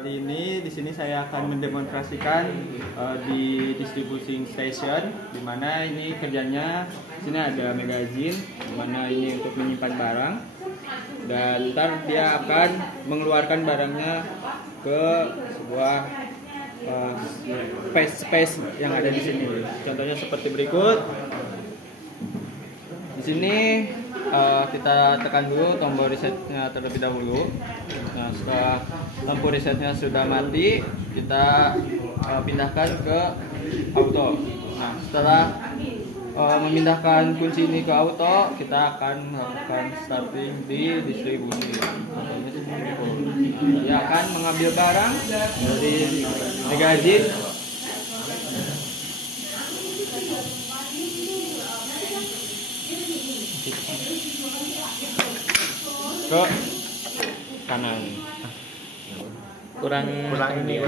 Kali ini di sini saya akan mendemonstrasikan di distributing station, di mana ini kerjanya. Di sini ada magazine, di mana ini untuk menyimpan barang, dan ntar dia akan mengeluarkan barangnya ke sebuah space yang ada di sini. Contohnya seperti berikut. Di sini kita tekan dulu tombol resetnya terlebih dahulu. Nah, setelah lampu resetnya sudah mati, kita pindahkan ke auto. Nah, setelah memindahkan kunci ini ke auto, kita akan melakukan starting di distribusi. Dia akan mengambil barang dari magazine ke kanan. Kurang ini.